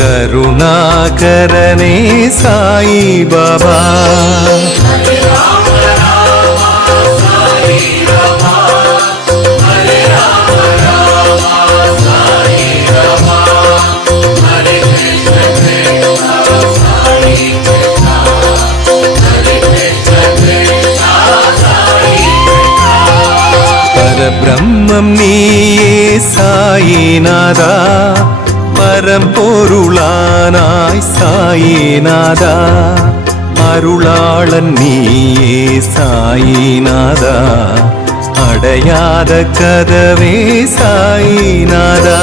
கருணாகரனே சாயி பாபா. பரபிரம்மம் நீயே சாயிநாதா, பரம்பொருளானாய் சாயிநாதா, அருளாளன் நீயே சாயிநாதா, அடையாத கதவே சாயிநாதா.